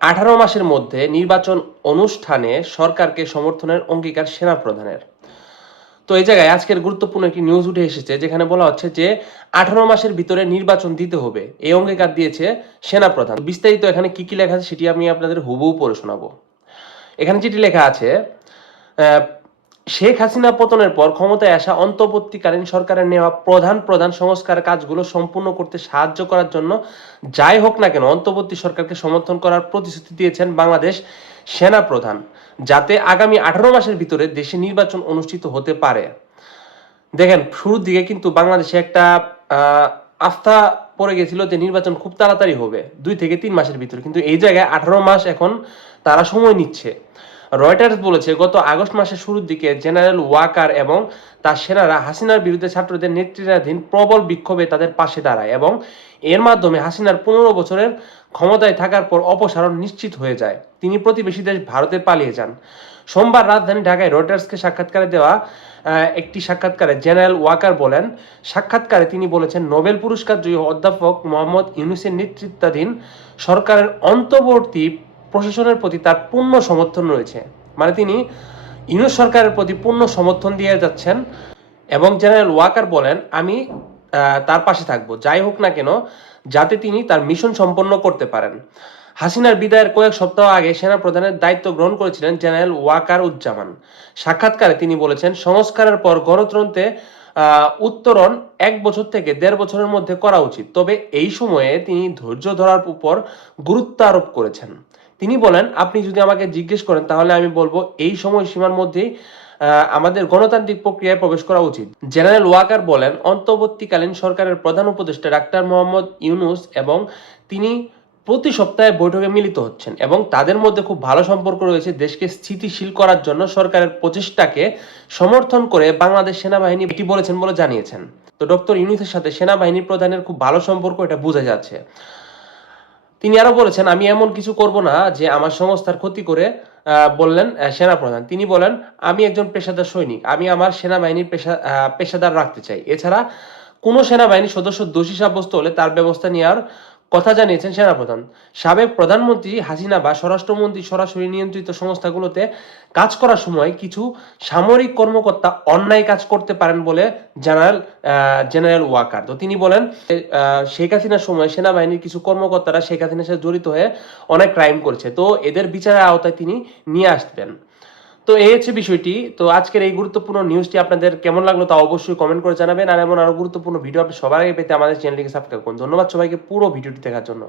মাসের মধ্যে নির্বাচন অনুষ্ঠানে সরকারকে সমর্থনের অঙ্গীকার সেনাপ্রধানের। তো এই জায়গায় আজকের গুরুত্বপূর্ণ একটি নিউজ উঠে এসেছে, যেখানে বলা হচ্ছে যে 18 মাসের ভিতরে নির্বাচন দিতে হবে, এই অঙ্গীকার দিয়েছে সেনাপ্রধান। বিস্তারিত এখানে কি কি লেখা আছে সেটি আমি আপনাদের হুবহু পড়ে শোনাবো। এখানে যেটি লেখা আছে, আহ, শেখ হাসিনা পতনের পর ক্ষমতায় আসা অন্তর্বর্তীকালীন সরকারের নেওয়া প্রধান প্রধান সংস্কার কাজগুলো সম্পূর্ণ করতে সাহায্য করার জন্য যাই হোক না কেন অন্তর্বর্তী সরকারকে সমর্থন করার প্রতিশ্রুতি দিয়েছেন বাংলাদেশ সেনা প্রধান, যাতে আগামী 18 মাসের ভিতরে দেশে নির্বাচন অনুষ্ঠিত হতে পারে। দেখেন, শুরুর দিকে কিন্তু বাংলাদেশে একটা আস্থা পড়ে গেছিল যে নির্বাচন খুব তাড়াতাড়ি হবে, 2 থেকে 3 মাসের ভিতরে, কিন্তু এই জায়গায় 18 মাস এখন তারা সময় নিচ্ছে। রয়টার্স বলেছে, গত আগস্ট মাসের শুরুর দিকে জেনারেল ওয়াকার এবং তার সেনারা হাসিনার বিরুদ্ধে ছাত্রদের নেতৃত্বাধীন প্রবল বিক্ষোভে তাদের পাশে দাঁড়ায় এবং এর মাধ্যমে হাসিনার 15 বছরের ক্ষমতায় থাকার পর অপসারণ নিশ্চিত হয়ে যায়। তিনি প্রতিবেশী দেশ ভারতে পালিয়ে যান। সোমবার রাজধানী ঢাকায় রয়টার্সকে সাক্ষাৎকারে দেওয়া একটি সাক্ষাৎকারে জেনারেল ওয়াকার বলেন, সাক্ষাৎকারে তিনি বলেছেন, নোবেল পুরস্কার জয়ী অধ্যাপক মোহাম্মদ ইউনূসের নেতৃত্বাধীন সরকারের অন্তর্বর্তী প্রশাসনের প্রতি তার পূর্ণ সমর্থন রয়েছে। মানে তিনি ইউনূস সরকারের প্রতি পূর্ণ সমর্থন দিয়ে যাচ্ছেন। এবং জেনারেল ওয়াকার বলেন, আমি তার পাশে থাকবো, যাই হোক না কেন, যাতে তিনি তার মিশন সম্পন্ন করতে পারেন। হাসিনার বিদায়ের কয়েক সপ্তাহ আগে সেনা প্রধানের দায়িত্ব গ্রহণ করেছিলেন জেনারেল ওয়াকার উজ্জামান। সাক্ষাৎকারে তিনি বলেছেন, সংস্কারের পর গণতন্ত্রে উত্তরণ 1 বছর থেকে 1.5 বছরের মধ্যে করা উচিত, তবে এই সময়ে তিনি ধৈর্য ধরার উপর গুরুত্ব আরোপ করেছেন। তিনি বলেন, আপনি যদি আমাকে জিজ্ঞেস করেন তাহলে আমি বলবো এই সময়সীমার মধ্যেই আমাদের গণতান্ত্রিক প্রক্রিয়ায় প্রবেশ করা উচিত। জেনারেল ওয়াকার বলেন, অন্তর্বর্তীকালীন সরকারের প্রধান উপদেষ্টা ডাক্তার মোহাম্মদ ইউনূস এবং তিনি প্রতি সপ্তাহে বৈঠকে মিলিত হচ্ছেন এবং তাদের মধ্যে খুব ভালো সম্পর্ক রয়েছে। দেশকে স্থিতিশীল করার জন্য সরকারের প্রচেষ্টাকে সমর্থন করে বাংলাদেশ সেনাবাহিনী এটি বলেছেন বলে জানিয়েছেন। তো ডক্টর ইউনূসের সাথে সেনাবাহিনী প্রধানের খুব ভালো সম্পর্ক, এটা বোঝা যাচ্ছে। তিনি আরো বলেছেন, আমি এমন কিছু করব না যে আমার সংস্থার ক্ষতি করে, বললেন সেনাপ্রধান। তিনি বলেন, আমি একজন পেশাদার সৈনিক, আমি আমার সেনাবাহিনীর পেশাদার রাখতে চাই। এছাড়া কোনো সেনাবাহিনী সদস্য দোষী সাব্যস্ত হলে তার ব্যবস্থা নেওয়ার কথা জানিয়েছেন সেনাপ্রধান। সাবেক প্রধানমন্ত্রী হাসিনা বা স্বরাষ্ট্রমন্ত্রী সরাসরি নিয়ন্ত্রিত সংস্থাগুলোতে কাজ করার সময় কিছু সামরিক কর্মকর্তা অন্যায় কাজ করতে পারেন বলে জেনারেল ওয়াকার। তো তিনি বলেন, শেখ হাসিনার সময় সেনাবাহিনীর কিছু কর্মকর্তারা শেখ হাসিনার সাথে জড়িত হয়ে অনেক ক্রাইম করেছে, তো এদের বিচারের আওতায় তিনি নিয়ে আসবেন। তো এই হচ্ছে বিষয়টি। তো আজকের এই গুরুত্বপূর্ণ নিউজটি আপনাদের কেমন লাগলো তা অবশ্যই কমেন্ট করে জানাবেন। আর এমন আরো গুরুত্বপূর্ণ ভিডিও আপনি সবার আগে পেতে আমাদের চ্যানেলটিকে সাবস্ক্রাইব করুন। ধন্যবাদ সবাইকে পুরো ভিডিওটি দেখার জন্য।